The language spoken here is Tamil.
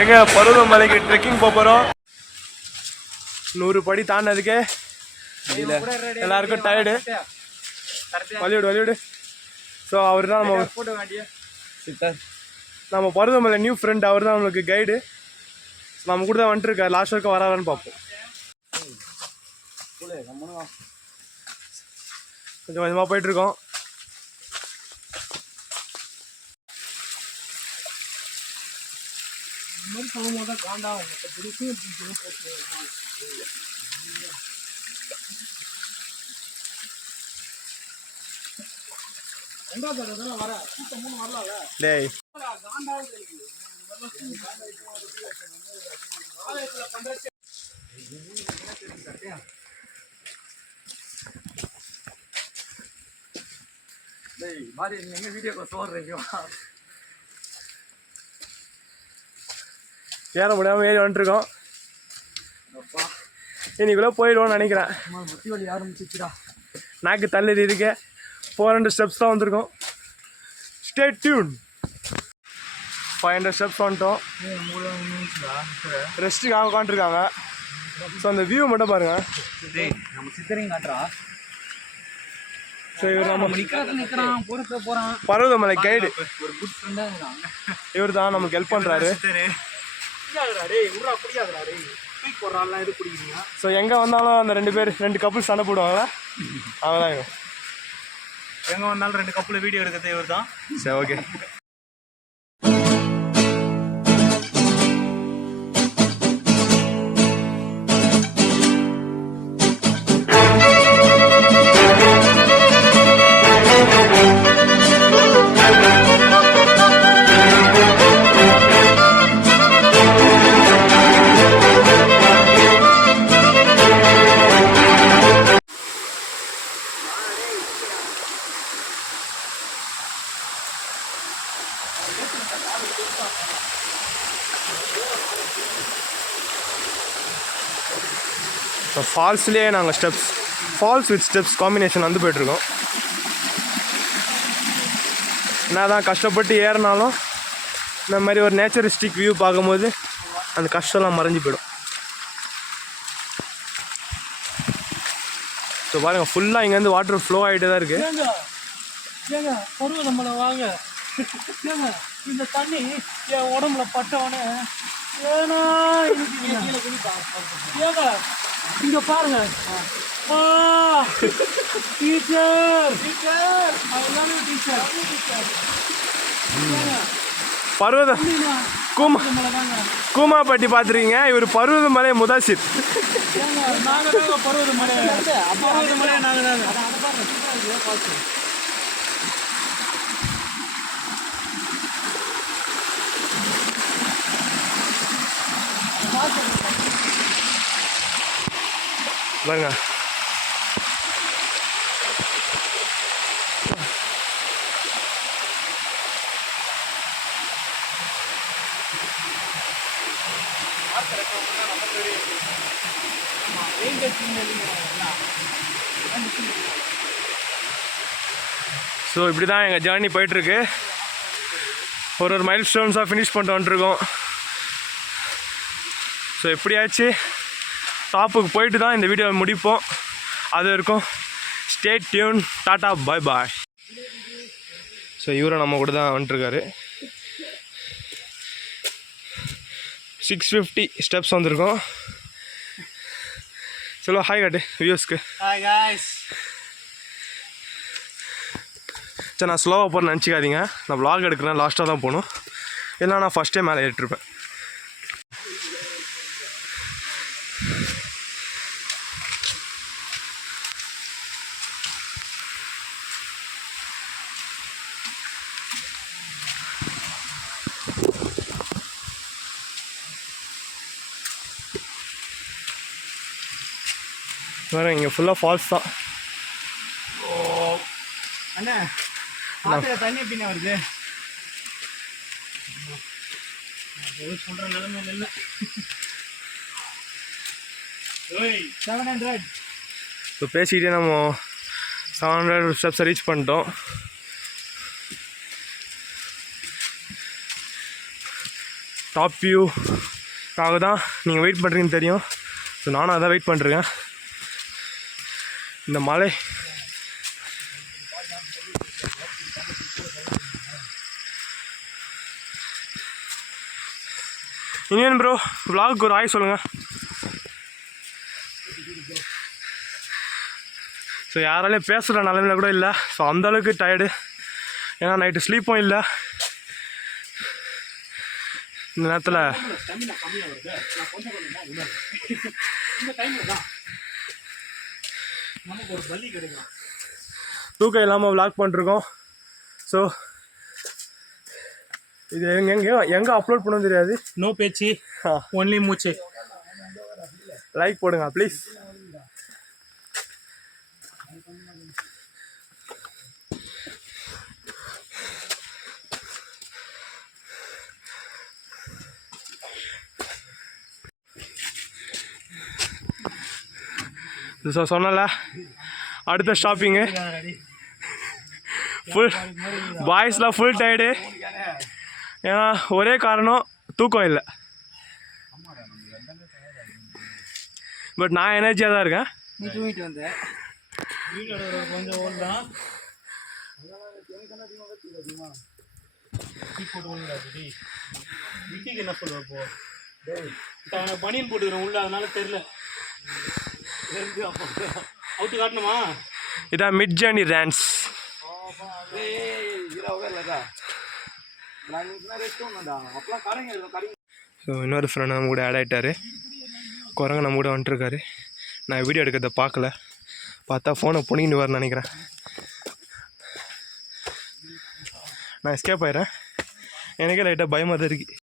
எங்க பருவமலைக்கு ட்ரெக்கிங் போகிறோம். 100 படி தாண்டதுக்கே எல்லாருக்கும் டயர்டு. வலிவிடு. ஸோ அவர் தான் நம்ம பருவமலை நியூ ஃப்ரெண்ட். அவர் தான் நம்மளுக்கு கைடு. நம்ம கூட தான் வந்துட்டுருக்காரு. லாஸ்ட் வரைக்கும் வராதான்னு பார்ப்போம். கொஞ்சம் கொஞ்சமாக போயிட்டுருக்கோம். டேய் ஏற முடியாமல் ஏறி வந்துட்டுருக்கோம். இன்னைக்குள்ளே போயிடுவோம்னு நினைக்கிறேன். நாக்கு தள்ளுது. இதுக்கே 400 ஸ்டெப்ஸ் தான் வந்திருக்கோம். Stay tune. 500 ஸ்டெப்ஸ் வந்துட்டோம். ரெஸ்ட்டுக்காக உட்காந்துருக்காங்க. ஸோ அந்த வியூ மட்டும் பாருங்க. பருவதமலை கைடு இவர் தான் நமக்கு ஹெல்ப் பண்ணுறாரு. ஸோ எங்கே வந்தாலும் அந்த 2 கப்புள் சண்டை போடுவாங்களா, அவங்க தான் இவங்க. எங்கே வந்தாலும் 2 கப்புள் வீடியோ எடுக்கிறது இவர் தான். சரி, ஓகே. ஸோ ஃபால்ஸ்லேயே நாங்கள் ஃபால்ஸ் வித் ஸ்டெப்ஸ் காம்பினேஷன் வந்து போய்ட்டுருக்கோம். என்ன தான் கஷ்டப்பட்டு ஏறினாலும் இந்த மாதிரி ஒரு நேச்சரிஸ்டிக் வியூ பார்க்கும்போது அந்த கஷ்டம்லாம் மறைஞ்சு போயிடும். ஸோ பாருங்கள், ஃபுல்லாக இங்கேருந்து வாட்டர் ஃப்ளோ ஆகிட்டு தான் இருக்குது. நம்மளை வாங்க இந்த தண்ணி என் உடம்புல பட்டவனே ஏன்னா இங்க பாருங்க. பர்வத கூமாப்பட்டி பார்த்துருக்கீங்க. இவர் பருவதமலை முதாசிர். பருவதமலை நாங்கள் பாருங்க. ஸோ இப்படி தான் எங்கள் ஜேர்னி போயிட்டுருக்கு. ஒரு மைல் ஸ்டோன்ஸாக ஃபினிஷ் பண்ணிட்டு வந்துட்டுருக்கோம். ஸோ எப்படியாச்சு டாப்புக்கு போயிட்டு தான் இந்த வீடியோவை முடிப்போம். அது வரைக்கும் ஸ்டே டியூன். டாட்டா, பாய் பாய். ஸோ இவரை நம்ம கூட தான் வந்துட்டுருக்காரு. 650 ஸ்டெப்ஸ் வந்திருக்கோம். சொல்லுவா ஹாய் காட்டு வியூஸ்க்கு. Hi guys. சரி, நான் ஸ்லோவாக போகிறேன்னு நினச்சிக்காதீங்க. நான் vlog எடுக்கிறேன், லாஸ்ட்டாக தான் போகணும். இல்லைனா நான் ஃபஸ்ட்டே மேலே ஏறிட்டுருப்பேன். வேறு இங்கே ஃபுல்லாக ஃபால்ஸ் தான். அண்ணா தண்ணி பின்ன வருது. சொல்கிற நிலைமை இல்லை. 700. இப்போ பேசிக்கிட்டே நம்ம 700 ஸ்டெப்ஸை ரீச் பண்ணிட்டோம். டாப் வியூக்காக தான் நீங்கள் வெயிட் பண்ணுறீங்கன்னு தெரியும். ஸோ நானும் அதான் வெயிட் பண்ணுறேன். இந்த மலை இனியன் ப்ரோ vlog ஒரு ஆய் சொல்லுங்கள். ஸோ யாராலையும் பேசுகிற நிலமையில கூட இல்லை. ஸோ அந்தளவுக்கு டயர்டு. ஏன்னா நைட்டு ஸ்லீப்பும் இல்லை. இந்த நேரத்தில் தூக்கம் இல்லாமல் விளாக் பண்ணிருக்கோம். ஸோ இது எங்கே அப்லோட் பண்ண தெரியாது. நோ பேச்சு, ஒன்லி மூச்சு. லைக் போடுங்க ப்ளீஸ். ஸோ சொன்னல அடுத்த ஸ்டாப்பிங்கு ஃபுல் பாய்ஸ்லாம் ஃபுல் டயர்டு. ஏன்னா ஒரே காரணம் தூக்கம் இல்லை. பட் நான் எனர்ஜியாக தான் இருக்கேன். நீ தூங்கிட்டு வந்த கொஞ்சம் ஓடலாம். விட்டிக்கு என்ன சொல்லுவ இப்போ? பனியன் போட்டுக்கிறேன் உள்ள, அதனால தெரியல. அவுட்டு காட்டணுமா? இதான் மிட் ஜேர்னி டான்ஸ். ஸோ இன்னொரு ஃப்ரெண்ட் நம்ம கூட ஆட் ஆகிட்டாரு. குரங்கு நம்ம கூட வந்துட்டுருக்காரு. நான் வீடியோ எடுக்கிறத பார்க்கல, பார்த்தா ஃபோனை பிடிங்கிட்டு வரேன்னு நினைக்கிறேன். நான் எஸ்கேப் ஆயிடுறேன். எனக்கே லைட்டாக பயமாக தான் இருக்குது.